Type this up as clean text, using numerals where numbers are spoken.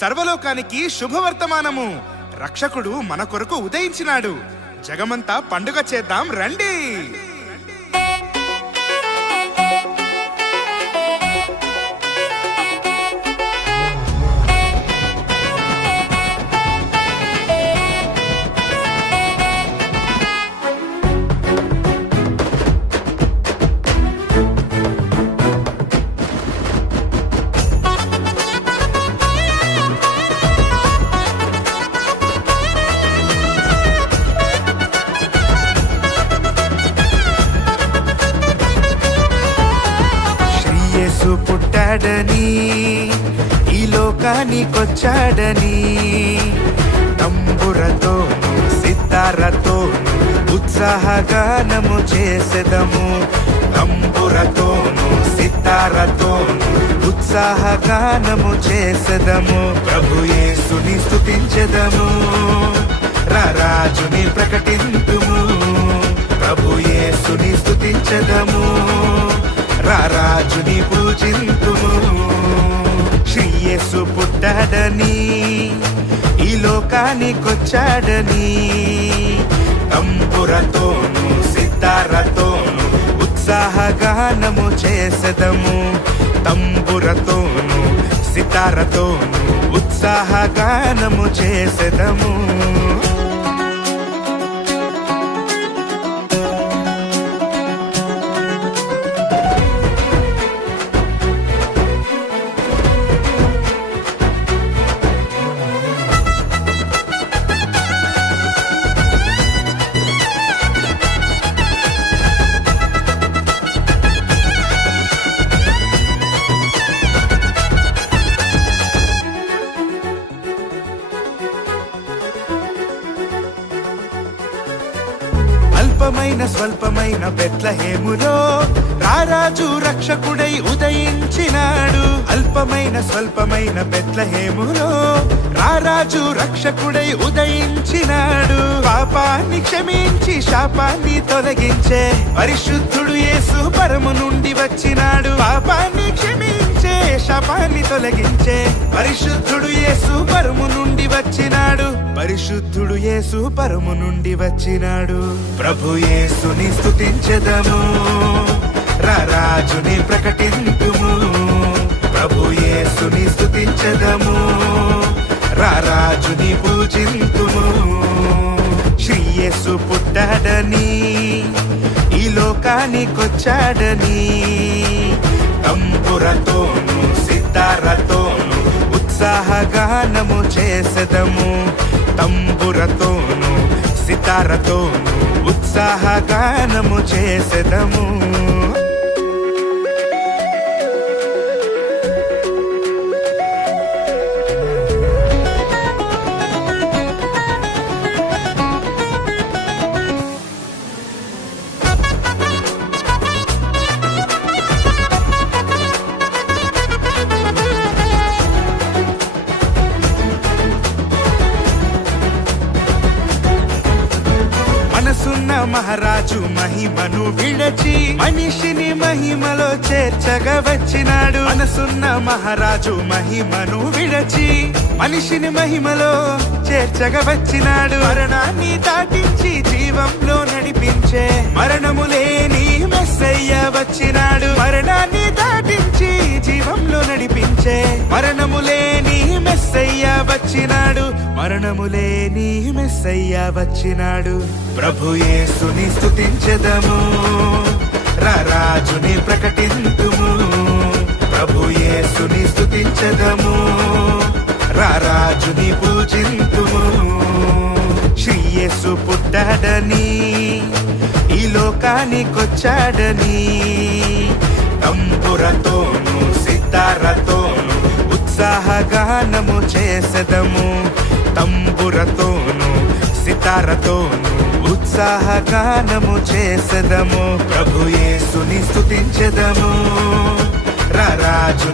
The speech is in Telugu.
సర్వలోకానికి శుభవర్తమానము. రక్షకుడు మన కొరకు ఉదయించినాడు. జగమంతా పండుగ చేద్దాం రండి. పుట్టాడని ఈ లోకానికొచ్చాడని తంబురతోను సితారతోను ఉత్సాహగానము చేసెదము. తంబురతోను సితారతోను ఉత్సాహగానము చేసెదము. ప్రభు యేసుని స్తుతించెదము, రారాజుని ప్రకటింతుము. ప్రభు యేసుని స్తుతించెదము, రారాజుని పూజింతుము. శ్రీ యేసు పుట్టాడని ఈ లోకానికొచ్చాడని తంబురతోను సితారతోను ఉత్సాహగానము చేసెదము. తంబురతోను సితారతోను ఉత్సాహగానము చేసెదము. అల్పమైన స్వల్పమైన బెత్లెహేములో రారాజు రక్షకుడై ఉదయించినాడు. అల్పమైన స్వల్పమైన బెత్లెహేములో రారాజు రక్షకుడై ఉదయించినాడు. పాపాన్ని క్షమించి శాపాన్ని తొలగించే పరిశుద్ధుడు యేసు పరము నుండి వచ్చినాడు. పాపాన్ని క్షమించే శాపాన్ని తొలగించే పరిశుద్ధుడు యేసు పరము నుండి వచ్చినాడు. పరిశుద్ధుడు యేసు పరము నుండి వచ్చినాడు. ప్రభు యేసుని స్తుతించెదము, రారాజుని ప్రకటింతుము. ప్రభు యేసుని స్తుతించెదము, రారాజుని పూజింతుము. శ్రీ యేసు పుట్టాడని ఈ లోకానికొచ్చాడని తంబురతోను సితారతోను ఉత్సాహగానము చేసెదము. తంబురతోను సితారతోను ఉత్సాహగానము చేసెదము. మనసున్న మహారాజు మహిమను విడచి మనిషిని మహిమలో చేర్చగా వచ్చినాడు. మనసున్న మహారాజు మహిమను విడచి మనిషిని మహిమలో చేర్చగా వచ్చినాడు. మరణాన్ని దాటించి జీవంలో నడిపించే మరణము లేని మెస్సయ్య వచ్చినాడు. మరణాన్ని దాటించి జీవంలో నడిపించే మరణము లేని మెస్సయ్య వచ్చినాడు. మరణము లేని మెస్సయ్య వచ్చినాడు. ప్రభు యేసుని స్తుతించెదము, రారాజుని ప్రకటింతుము. ప్రభు యేసుని స్తుతించెదము, రారాజుని పూజింతుము. శ్రీ యేసు పుట్టాడని ఈ లోకానికొచ్చాడని తంబురతోను సితారతోను ఉత్సాహగానము చేసెదము. తంబురతోను సితారతోను ఉత్సాహగానము చేసెదము. ప్రభు యేసుని స్తుతించెదము, రారాజుని